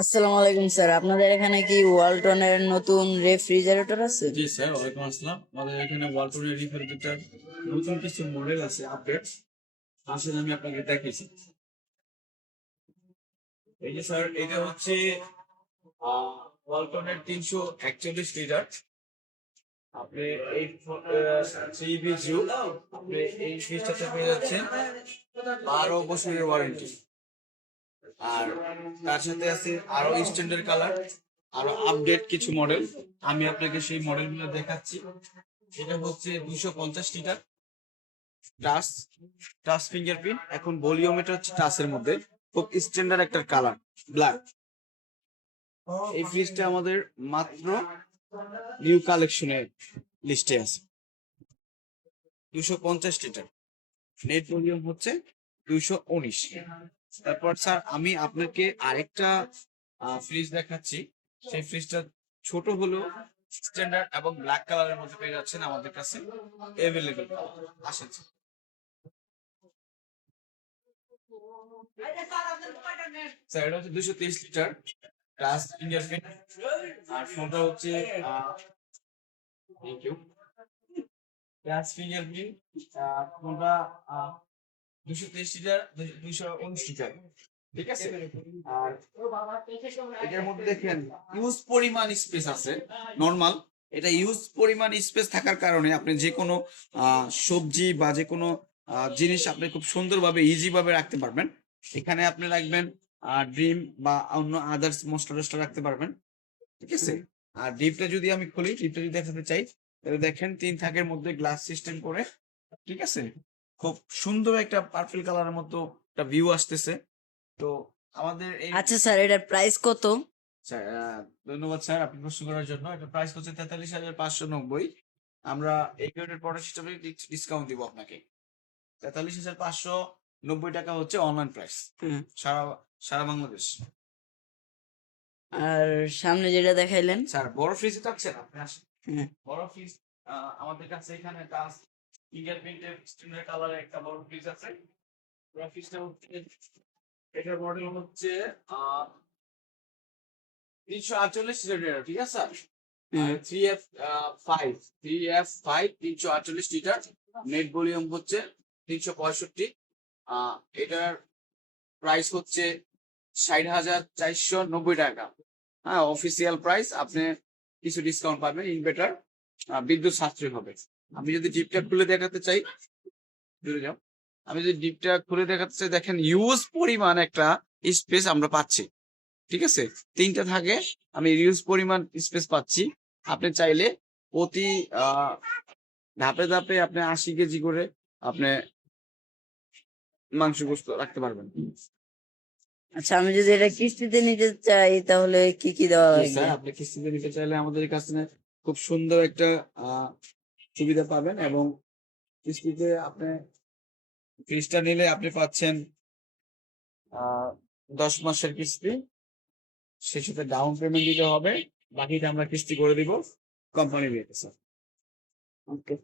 আসসালামু আলাইকুম স্যার, আপনাদের এখানে কি ওয়ালটনের নতুন রেফ্রিজারেটর আছে? জি স্যার, ওয়ালাইকুম আসসালাম। আমাদের এখানে ওয়ালটনের রেফ্রিজারেটর নতুন কিছু মডেল আছে, আপডেট। আসলে আমি আপনাকে দেখিয়েছি। এই যে স্যার, এটা হচ্ছে ওয়ালটনের 341 লিটার। আপনি এই 3BU আপনি এই ফ্রিজটাতে পেয়ে যাচ্ছেন 12 বছরের ওয়ারেন্টি। আর তার সাথে আছে আরো স্ট্যান্ডার্ড কালার, আরো আপডেট কিছু মডেল। আমি আপনাকে সেই মডেলগুলো দেখাচ্ছি। এটা হচ্ছে 250 লিটার টাচ টাচ ফিঙ্গারপ্রিন্ট। এখন ভলিউমটা হচ্ছে টাচের মধ্যে, খুব স্ট্যান্ডার্ড একটা কালার, ব্ল্যাক। এই ফ্রিজটা আমাদের মাত্র নিউ কালেকশনের লিস্টে আছে। 250 লিটার, নেট ভলিউম হচ্ছে 219। তারপর স্যার আমি আপনাকে আরেকটা ফ্রিজ দেখাচ্ছি। সেই ফ্রিজটা ছোট হলেও স্ট্যান্ডার্ড এবং ব্ল্যাক কালারের মধ্যে পেয়ে যাচ্ছেন আমাদের কাছে অ্যাভেলেবেল। আসেন স্যার। স্যার, এটা হচ্ছে 223 লিটার টাচ ফিঙ্গারপ্রিন্ট। আর ফোনটা হচ্ছে থ্যাংক ইউ, টাচ ফিঙ্গারপ্রিন্ট। ফোনটা 223 লিটার, 219 লিটার, ঠিক আছে। আর এটার মধ্যে দেখেন ইউজ পরিমাণ স্পেস আছে। নর্মাল এটা ইউজ পরিমাণ স্পেস থাকার কারণে আপনি যে কোনো সবজি বা যে কোনো জিনিস আপনি খুব সুন্দরভাবে ইজি ভাবে রাখতে পারবেন। এখানে আপনি রাখবেন ডিম বা অন্য আদার্স মশলা টসলা রাখতে পারবেন, ঠিক আছে। আর ডিপটা যদি আমি খুলি, ডিপটা যদি দেখাতে চাই, তাহলে দেখেন 3 থাকের মধ্যে গ্লাস সিস্টেম করে, ঠিক আছে। খুব সুন্দর একটা পার্পল কালারের মতো একটা ভিউ আসতেছে। তো আমাদের এই আচ্ছা স্যার, এটার প্রাইস কত? স্যার, ধন্যবাদ স্যার আপনি প্রশ্ন করার জন্য। এটা প্রাইস হচ্ছে 43,590। আমরা এই গ্রেডের প্রোডাক্ট হিসেবে ডিসকাউন্ট দিব আপনাকে। 43,590 টাকা হচ্ছে অনলাইন প্রাইস, হুম। সারা সারা বাংলাদেশ। আর সামনে যেটা দেখাইলেন? স্যার, বড় ফ্রিজ চাচ্ছেন আপনি? আসেন। হ্যাঁ। বড় ফ্রিজ আমাদের কাছে এখানে টাচ ফিঙ্গারপ্রিন্টের স্ট্যান্ডার্ড কালারের একটা বড় ফ্রিজ আছে। বড় ফ্রিজটা হচ্ছে, এটার মডেল হচ্ছে 348 লিটার, ঠিক আছে স্যার। হুম। আর 3F5 348 লিটার, নেট ভলিউম হচ্ছে 365। এটার প্রাইস হচ্ছে 60,490 টাকা। হ্যাঁ, অফিসিয়াল প্রাইস। আপনি কিছু ডিসকাউন্ট পাবেন, ইনভার্টার, বিদ্যুৎ সাশ্রয় হবে। আমি যদি ডিপটা খুলে দেখাতে চাই, দূরে যাও। আমি যদি ডিপটা খুলে দেখাতে চাই, দেখেন ইউজ পরিমাণ একটা স্পেস আমরা পাচ্ছি, ঠিক আছে। 3টা থাকে, আমি ইউজ পরিমাণ স্পেস পাচ্ছি। আপনি চাইলে প্রতি ধাপে ধাপে আপনি 80 কেজি করে আপনি মাংস গোস্ত রাখতে পারবেন। আচ্ছা, আমি যদি এটা কিস্তিতে নিতে চাই তাহলে কি কি দেওয়া জি লাগবে? স্যার, আপনি কিস্তিতে নিতে চাইলে আমাদের কাছে খুব সুন্দর একটা সুবিধা পাবেন। এবং কিস্তিতে আপনি ফ্রিজটা নিলে আপনি পাচ্ছেন 10 মাসের কিস্তি। সেই সাথে ডাউন পেমেন্ট দিতে হবে, বাকিটা আমরা কিস্তি করে দিব কোম্পানি দিয়ে, স্যার। ওকে।